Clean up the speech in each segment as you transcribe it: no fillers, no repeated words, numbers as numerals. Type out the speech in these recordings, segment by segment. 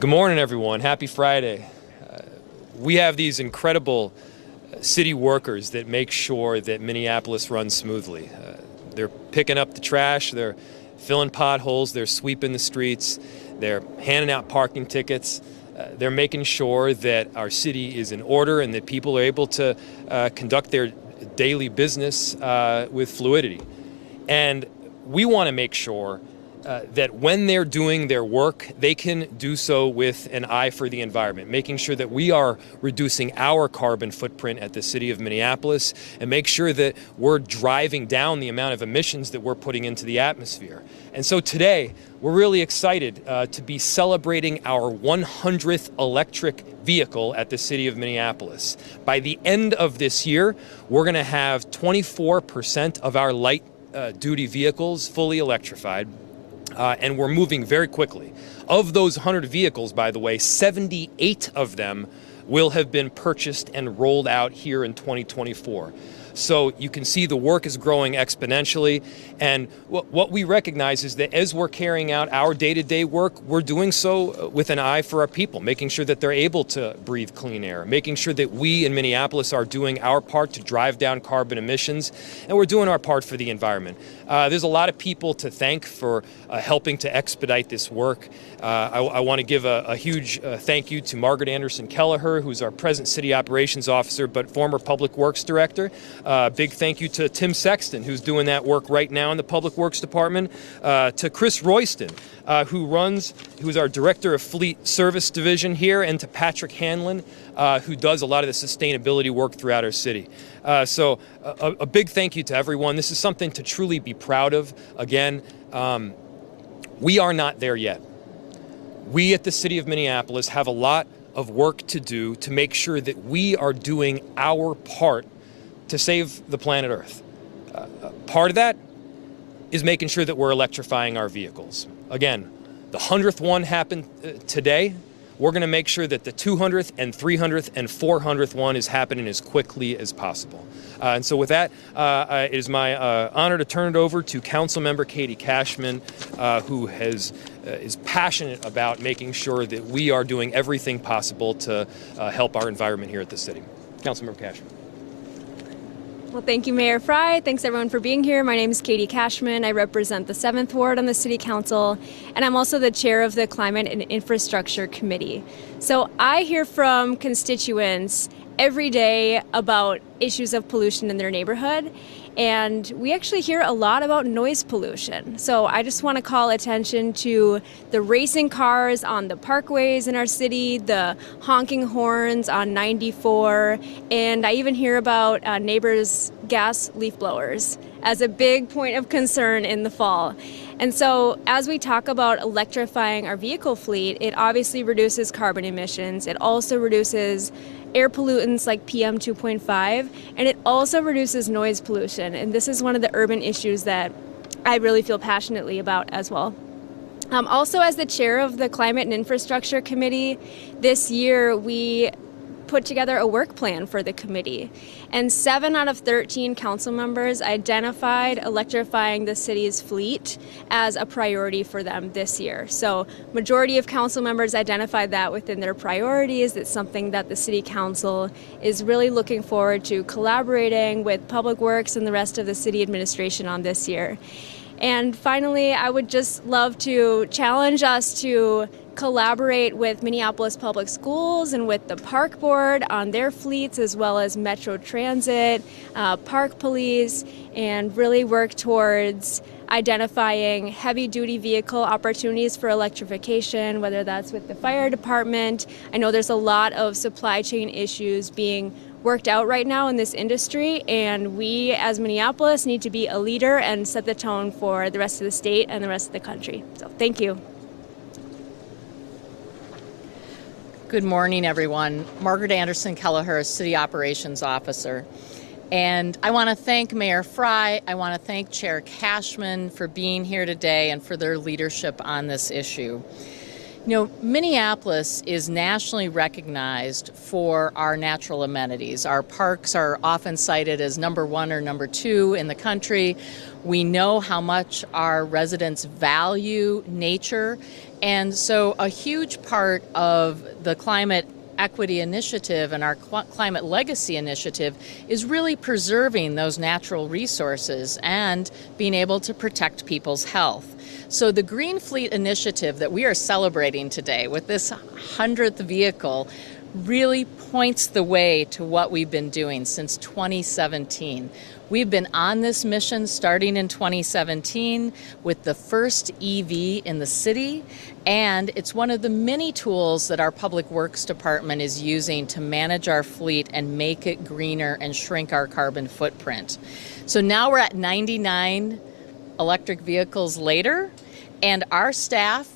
Good morning, everyone. Happy Friday. We have these incredible city workers that make sure that Minneapolis runs smoothly. They're picking up the trash, they're filling potholes, they're sweeping the streets, they're handing out parking tickets. They're making sure that our city is in order and that people are able to conduct their daily business with fluidity. And we want to make sure that when they're doing their work, they can do so with an eye for the environment, making sure that we are reducing our carbon footprint at the city of Minneapolis and make sure that we're driving down the amount of emissions that we're putting into the atmosphere. And so today, we're really excited to be celebrating our 100th electric vehicle at the city of Minneapolis. By the end of this year, we're going to have 24% of our light duty vehicles fully electrified. And we're moving very quickly. Of those 100 vehicles, by the way, 78 of them will have been purchased and rolled out here in 2024. So you can see the work is growing exponentially. And what we recognize is that as we're carrying out our day-to-day work, we're doing so with an eye for our people, making sure that they're able to breathe clean air, making sure that we in Minneapolis are doing our part to drive down carbon emissions, and we're doing our part for the environment. There's a lot of people to thank for helping to expedite this work. I want to give a huge thank you to Margaret Anderson Kelleher, who's our present city operations officer, but former public works director. Big thank you to Tim Sexton, who's doing that work right now in the Public Works Department, to Chris Royston, who's our Director of Fleet Service Division here, and to Patrick Hanlon, who does a lot of the sustainability work throughout our city. So a big thank you to everyone. This is something to truly be proud of. Again, we are not there yet. We at the City of Minneapolis have a lot of work to do to make sure that we are doing our part to save the planet Earth. Part of that is making sure that we're electrifying our vehicles. Again, the 100th one happened today. We're going to make sure that the 200th and 300th and 400th one is happening as quickly as possible. And so with that, it is my honor to turn it over to Councilmember Katie Cashman, who is passionate about making sure that we are doing everything possible to help our environment here at the city. Councilmember Cashman. Well, thank you, Mayor Frey. Thanks, everyone, for being here. My name is Katie Cashman. I represent the 7th Ward on the City Council, and I'm also the chair of the Climate and Infrastructure Committee. So I hear from constituents every day about issues of pollution in their neighborhood, and we actually hear a lot about noise pollution. So I just want to call attention to the racing cars on the parkways in our city, the honking horns on 94, and I even hear about neighbors' gas leaf blowers as a big point of concern in the fall. And so as we talk about electrifying our vehicle fleet, it obviously reduces carbon emissions. It also reduces air pollutants like PM 2.5, and it also reduces noise pollution. And this is one of the urban issues that I really feel passionately about as well. Also, as the chair of the Climate and Infrastructure Committee, this year we put together a work plan for the committee. And 7 out of 13 council members identified electrifying the city's fleet as a priority for them this year. So majority of council members identified that within their priorities. It's something that the city council is really looking forward to collaborating with Public Works and the rest of the city administration on this year. And finally, I would just love to challenge us to collaborate with Minneapolis Public Schools and with the Park Board on their fleets, as well as Metro Transit, Park Police, and really work towards identifying heavy-duty vehicle opportunities for electrification, whether that's with the fire department. I know there's a lot of supply chain issues being worked out right now in this industry, and we as Minneapolis need to be a leader and set the tone for the rest of the state and the rest of the country. So thank you. Good morning, everyone. Margaret Anderson Kelleher, City Operations Officer. And I want to thank Mayor Frey. I want to thank Chair Cashman for being here today and for their leadership on this issue. You know, Minneapolis is nationally recognized for our natural amenities. Our parks are often cited as #1 or #2 in the country. We know how much our residents value nature, And so a huge part of the Climate Equity Initiative and our Climate Legacy Initiative is really preserving those natural resources and being able to protect people's health. So the Green Fleet Initiative that we are celebrating today with this 100th vehicle really points the way to what we've been doing since 2017. We've been on this mission starting in 2017 with the first EV in the city, and it's one of the many tools that our Public Works Department is using to manage our fleet and make it greener and shrink our carbon footprint. So now we're at 99 electric vehicles later, and our staff,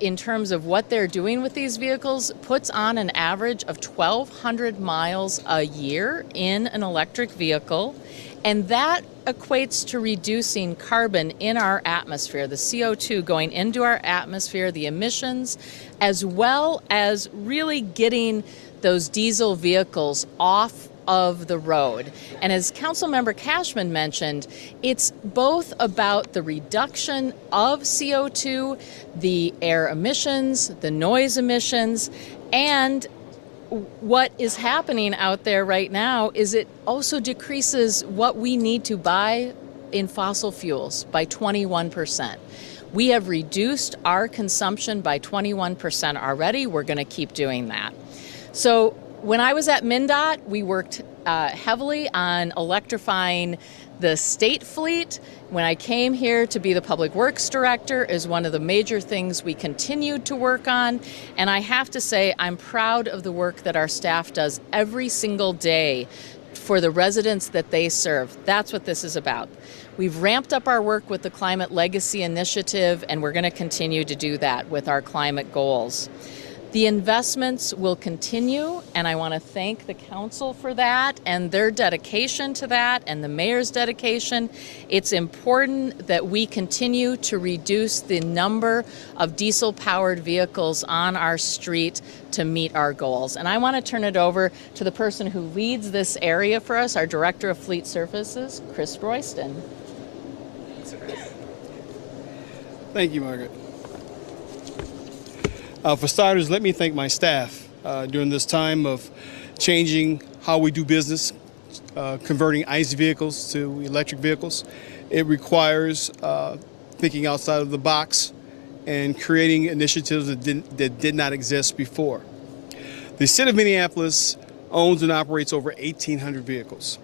in terms of what they're doing with these vehicles, puts on an average of 1,200 miles a year in an electric vehicle, and that equates to reducing carbon in our atmosphere, the CO2 going into our atmosphere, the emissions, as well as really getting those diesel vehicles off of the road. And as Councilmember Cashman mentioned, it's both about the reduction of CO2, the air emissions, the noise emissions, and what is happening out there right now is it also decreases what we need to buy in fossil fuels by 21%. We have reduced our consumption by 21% already. We're going to keep doing that. So when I was at MnDOT, we worked heavily on electrifying the state fleet. When I came here to be the Public Works Director, is one of the major things we continued to work on. And I have to say, I'm proud of the work that our staff does every single day for the residents that they serve. That's what this is about. We've ramped up our work with the Climate Legacy Initiative, and we're going to continue to do that with our climate goals. The investments will continue, and I want to thank the council for that and their dedication to that and the mayor's dedication. It's important that we continue to reduce the number of diesel-powered vehicles on our street to meet our goals. And I want to turn it over to the person who leads this area for us, our Director of Fleet Services, Chris Royston. Thank you, Margaret. For starters, let me thank my staff during this time of changing how we do business, converting ICE vehicles to electric vehicles. It requires thinking outside of the box and creating initiatives that did not exist before. The city of Minneapolis owns and operates over 1,800 vehicles.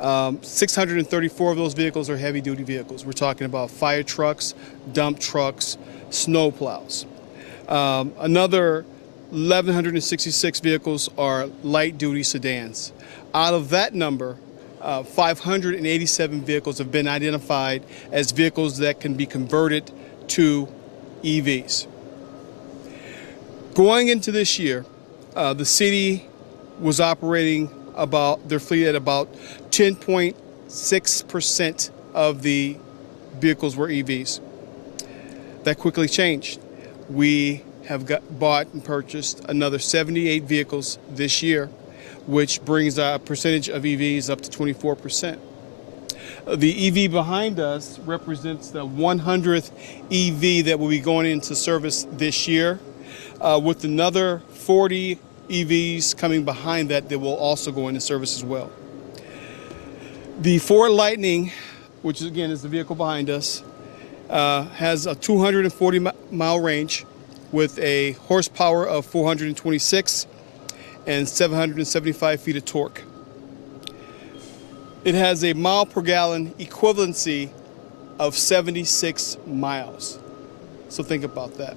634 of those vehicles are heavy-duty vehicles. We're talking about fire trucks, dump trucks, snow plows. Another 1,166 vehicles are light-duty sedans. Out of that number, 587 vehicles have been identified as vehicles that can be converted to EVs. Going into this year, the city was operating their fleet at about 10.6% of the vehicles were EVs. That quickly changed. We have bought and purchased another 78 vehicles this year, which brings our percentage of EVs up to 24%. The EV behind us represents the 100th EV that will be going into service this year, with another 40 EVs coming behind that will also go into service as well. The Ford Lightning, which again is the vehicle behind us, has a 240-mile range with a horsepower of 426 and 775 feet of torque. It has a mile per gallon equivalency of 76 miles. So think about that.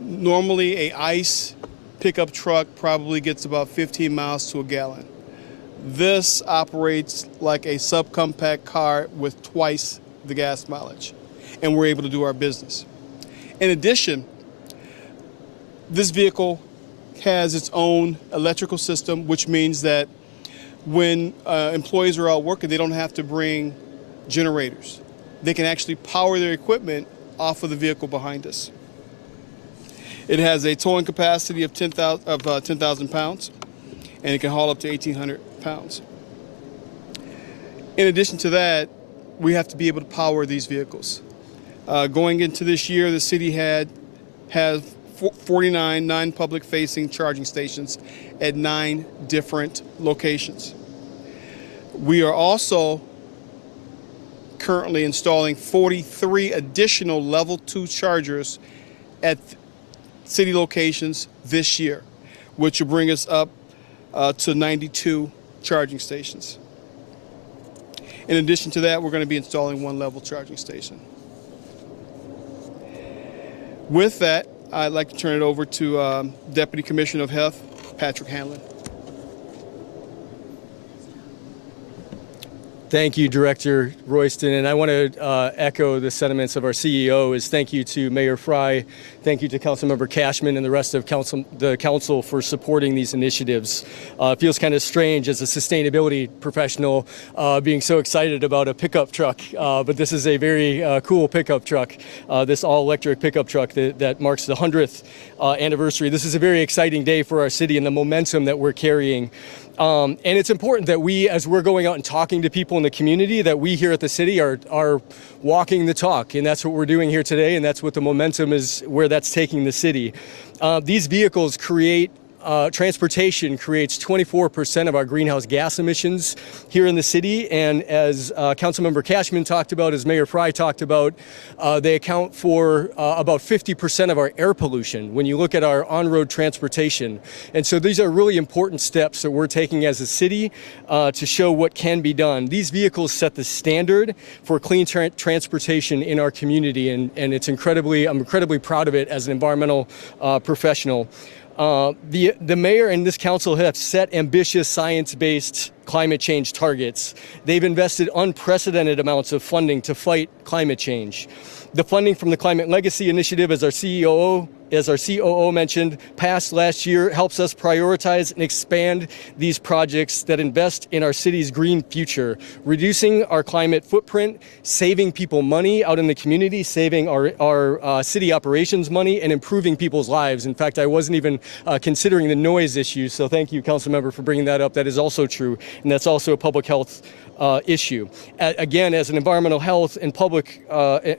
Normally, an ICE pickup truck probably gets about 15 miles to a gallon. This operates like a subcompact car with twice the gas mileage, and we're able to do our business. In addition, this vehicle has its own electrical system, which means that when employees are out working, they don't have to bring generators. They can actually power their equipment off of the vehicle behind us. It has a towing capacity of 10,000 pounds, and it can haul up to 1,800 pounds. In addition to that, we have to be able to power these vehicles. Going into this year, the city has 49 non-public facing charging stations at 9 different locations. We are also currently installing 43 additional level 2 chargers at city locations this year, which will bring us up to 92 charging stations. In addition to that, we're going to be installing 1 level charging station. With that, I'd like to turn it over to Deputy Commissioner of Health, Patrick Hanlon. Thank you, Director Royston, and I want to echo the sentiments of our CEO. Is thank you to Mayor Frey, thank you to Councilmember Cashman and the rest of the council for supporting these initiatives. It feels kind of strange as a sustainability professional being so excited about a pickup truck, but this is a very cool pickup truck, this all-electric pickup truck that marks the 100th anniversary. This is a very exciting day for our city and the momentum that we're carrying. And it's important that we, as we're going out and talking to people in the community, that we here at the city are walking the talk. And that's what we're doing here today. And that's what the momentum is, where that's taking the city. These vehicles create transportation creates 24% of our greenhouse gas emissions here in the city. And as Councilmember Cashman talked about, as Mayor Frey talked about, they account for about 50% of our air pollution when you look at our on-road transportation. And so these are really important steps that we're taking as a city to show what can be done. These vehicles set the standard for clean transportation in our community, and I'm incredibly proud of it as an environmental professional. The mayor and this council have set ambitious science-based climate change targets. They've invested unprecedented amounts of funding to fight climate change. The funding from the Climate Legacy Initiative, as our COO mentioned, passed last year, helps us prioritize and expand these projects that invest in our city's green future, reducing our climate footprint, saving people money out in the community, saving our city operations money, and improving people's lives. In fact, I wasn't even considering the noise issue, so thank you, Councilmember, for bringing that up. That is also true, and that's also a public health issue. Again, as an environmental health and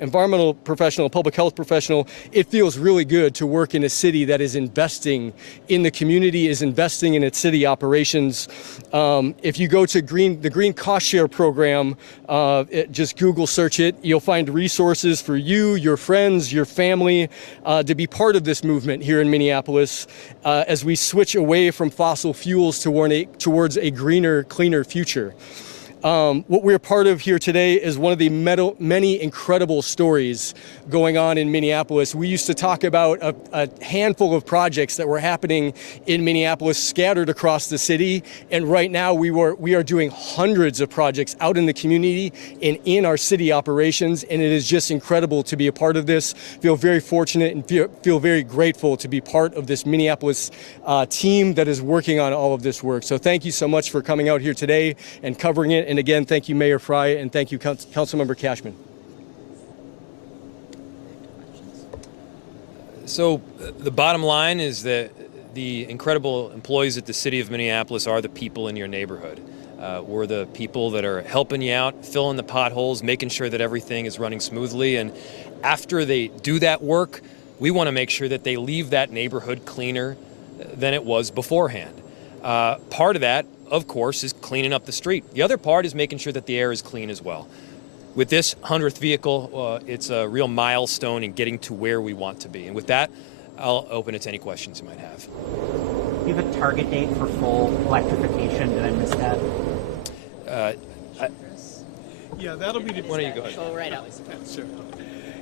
environmental professional, public health professional, it feels really good to work in a city that is investing in the community, is investing in its city operations. If you go to the Green Cost Share program, just Google search it, you'll find resources for you, your friends, your family to be part of this movement here in Minneapolis as we switch away from fossil fuels towards a greener, cleaner future. What we're part of here today is one of the many incredible stories going on in Minneapolis. We used to talk about a handful of projects that were happening in Minneapolis scattered across the city, and right now we are doing hundreds of projects out in the community and in our city operations, and it is just incredible to be a part of this. Feel very fortunate and feel very grateful to be part of this Minneapolis team that is working on all of this work. So thank you so much for coming out here today and covering it. And again, thank you, Mayor Frey, and thank you, Councilmember Cashman. So the bottom line is that the incredible employees at the City of Minneapolis are the people in your neighborhood. We're the people that are helping you out, filling the potholes, making sure that everything is running smoothly. And after they do that work, we want to make sure that they leave that neighborhood cleaner than it was beforehand. Part of that, of course, is cleaning up the street. The other part is making sure that the air is clean as well. With this 100th vehicle, it's a real milestone in getting to where we want to be. And with that, I'll open it to any questions you might have. Do you have a target date for full electrification? Did I miss that? Yeah, that'll be. Why don't you go ahead? Go right up. Sure.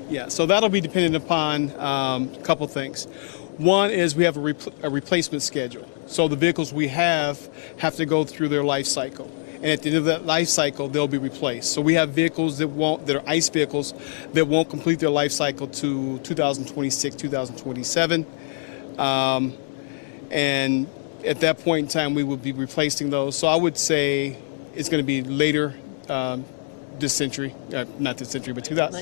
Yeah, so that'll be dependent upon a couple things. One is we have a replacement schedule. So the vehicles we have to go through their life cycle. And at the end of that life cycle, they'll be replaced. So we have vehicles that are ICE vehicles that won't complete their life cycle to 2026, 2027. And at that point in time, we will be replacing those. So I would say it's going to be later this century, not this century, but 2000.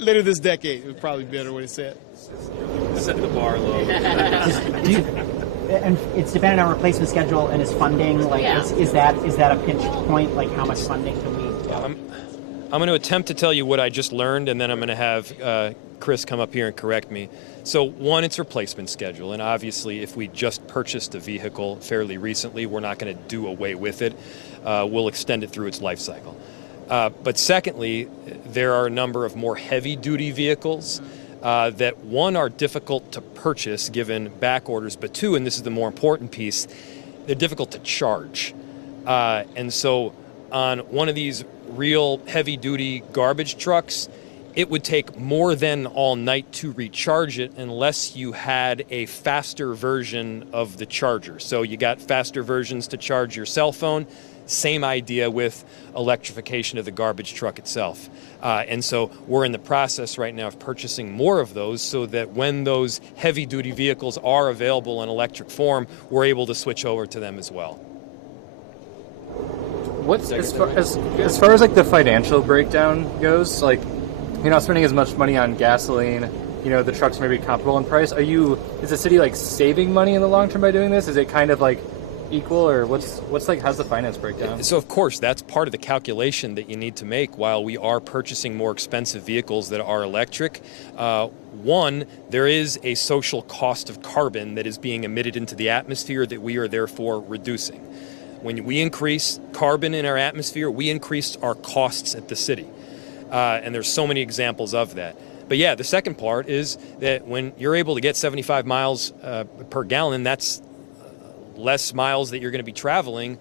Later this decade would probably be a better way to say it. Set the bar low. And it's dependent on replacement schedule and is funding, like, is that a pinch point? Like, how much funding can we I'm going to attempt to tell you what I just learned, and then I'm going to have Chris come up here and correct me. So one, it's replacement schedule, and obviously if we just purchased a vehicle fairly recently, we're not going to do away with it. We'll extend it through its life cycle. But secondly, there are a number of more heavy-duty vehicles that, one, are difficult to purchase given back orders, but two, and this is the more important piece, they're difficult to charge. And so on one of these real heavy-duty garbage trucks, it would take more than all night to recharge it unless you had a faster version of the charger. So you got faster versions to charge your cell phone. Same idea with electrification of the garbage truck itself. And so we're in the process right now of purchasing more of those so that when those heavy-duty vehicles are available in electric form, we're able to switch over to them as well. What's as far as like the financial breakdown goes, like you're not spending as much money on gasoline, you know, the trucks may be comparable in price. Is the city like saving money in the long term by doing this? Is it kind of like equal, or what's like, how's the finance breakdown? So of course, that's part of the calculation that you need to make while we are purchasing more expensive vehicles that are electric. One, there is a social cost of carbon that is being emitted into the atmosphere that we are therefore reducing. When we increase carbon in our atmosphere, we increase our costs at the city. And there's so many examples of that. But yeah, the second part is that when you're able to get 75 miles per gallon, that's less miles that you're going to be traveling,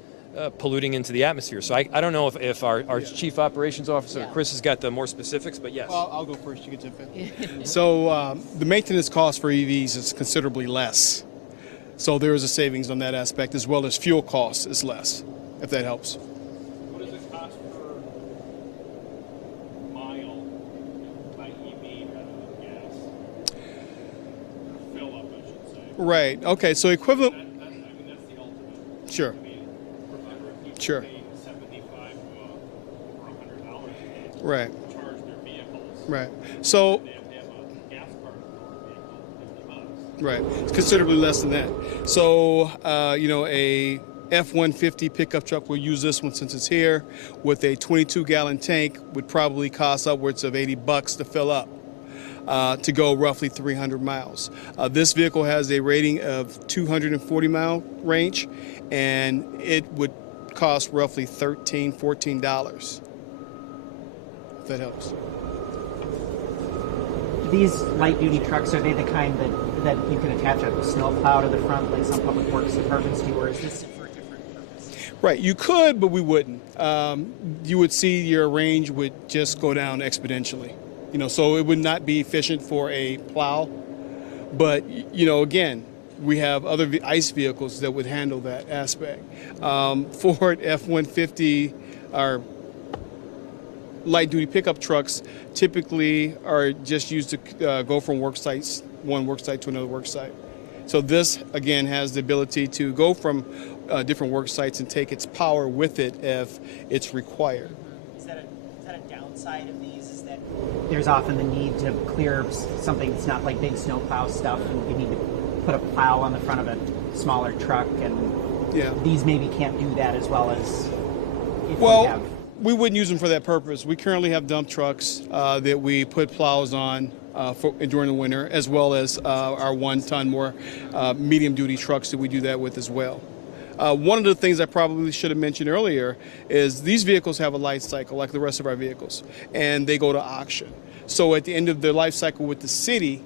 polluting into the atmosphere. So I don't know if our Chief Operations Officer, Chris, has got the more specifics, but yes. Well, I'll go first. You can jump in. So the maintenance cost for EVs is considerably less. So there is a savings on that aspect, as well as fuel costs is less, if that helps. What does it cost per mile by EV rather than gas? Fill up, I should say. Right. Okay. So equivalent. That's the ultimate. Sure. I mean, for people Sure. paying $75 to over $100 a day Right. to charge their vehicles. Right. So. They have to have a gas card for a vehicle, $50. Right. It's considerably less than that. So, a F-150 pickup truck, we'll use this one since it's here, with a 22-gallon tank would probably cost upwards of $80 to fill up, to go roughly 300 miles. This vehicle has a rating of 240-mile range, and it would cost roughly $13, $14, if that helps. These light-duty trucks, are they the kind that you can attach a snowplow to the front like some public works departments do, or is this for a different purpose? Right, you could, but we wouldn't. You would see your range would just go down exponentially. So it would not be efficient for a plow. But, again, we have other ICE vehicles that would handle that aspect. Ford F-150 are light-duty pickup trucks typically are just used to go from one work site to another work site. So this, again, has the ability to go from different work sites and take its power with it if it's required. Is that a downside of these? Is that there's often the need to clear something that's not like big snowplow stuff, and you need to put a plow on the front of a smaller truck, and these maybe can't do that as well as if you have. We wouldn't use them for that purpose. We currently have dump trucks that we put plows on during the winter, as well as our 1-ton more medium-duty trucks that we do that with as well. One of the things I probably should have mentioned earlier is these vehicles have a life cycle like the rest of our vehicles, and they go to auction. So at the end of their life cycle with the city,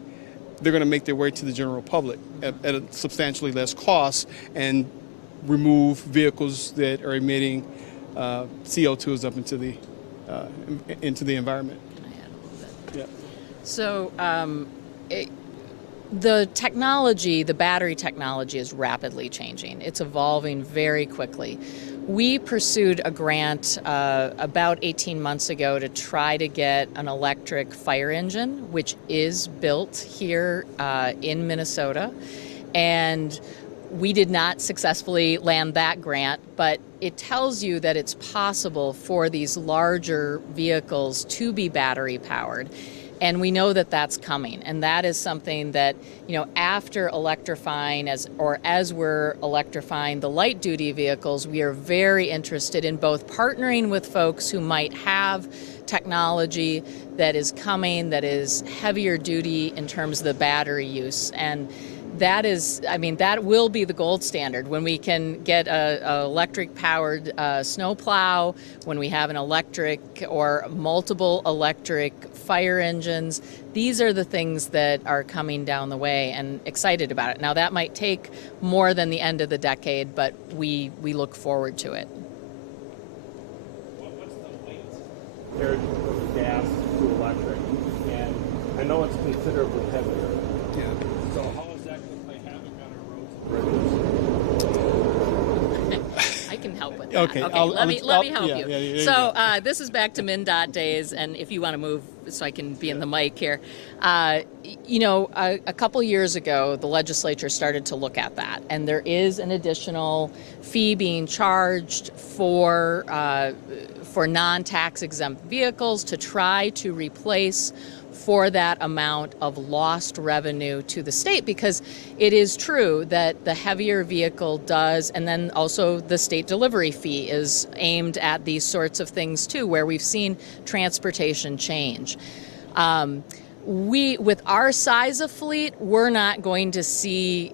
they're going to make their way to the general public at a substantially less cost and remove vehicles that are emitting CO2s up into the environment. Can I add a little bit? Yeah. So the technology, the battery technology is rapidly changing. It's evolving very quickly. We pursued a grant about 18 months ago to try to get an electric fire engine, which is built here in Minnesota. And we did not successfully land that grant, but it tells you that it's possible for these larger vehicles to be battery powered. And we know that that's coming, and that is something that, after electrifying as we're electrifying the light duty vehicles, we are very interested in both partnering with folks who might have technology that is coming, that is heavier duty in terms of the battery use. And that will be the gold standard when we can get a electric powered snowplow, when we have an electric or multiple electric fire engines. These are the things that are coming down the way, and excited about it. Now that might take more than the end of the decade, but we look forward to it. What's the weight compared from gas to electric? And I know it's considerably heavier. Yeah. So how is that going to play havoc on our roads and bridges? I can help with that. Okay, let me help you. Yeah, So this is back to MnDOT days, and if you want to move so I can be in the mic here. A couple years ago, the legislature started to look at that, and there is an additional fee being charged for non-tax exempt vehicles to try to replace for that amount of lost revenue to the state, because it is true that the heavier vehicle does, and then also the state delivery fee is aimed at these sorts of things too, where we've seen transportation change. With our size of fleet, we're not going to see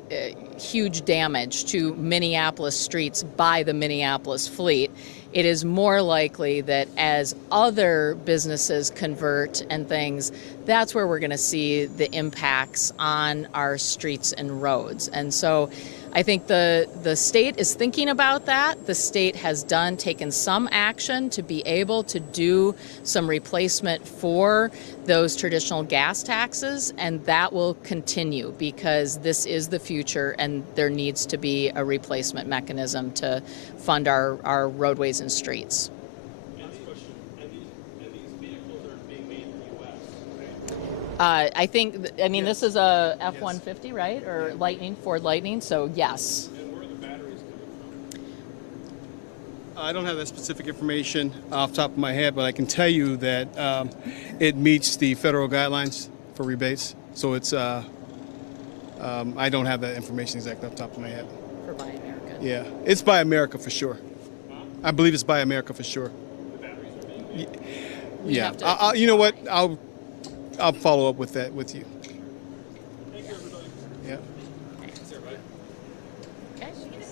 huge damage to Minneapolis streets by the Minneapolis fleet. It is more likely that as other businesses convert and things, that's where we're going to see the impacts on our streets and roads. And so I think the state is thinking about that. The state has taken some action to be able to do some replacement for those traditional gas taxes, and that will continue because this is the future and there needs to be a replacement mechanism to fund our roadways and streets. And these vehicles are being made in the U.S., right? This is a F-150, right? Or Ford Lightning, so yes. And where are the batteries coming from? I don't have that specific information off the top of my head, but I can tell you that it meets the federal guidelines for rebates. So it's, I don't have that information exactly off the top of my head. For Buy America. Yeah, it's Buy America for sure. I believe it's Buy America for sure. The batteries are being made. Yeah, have to- you know what? I'll follow up with that with you.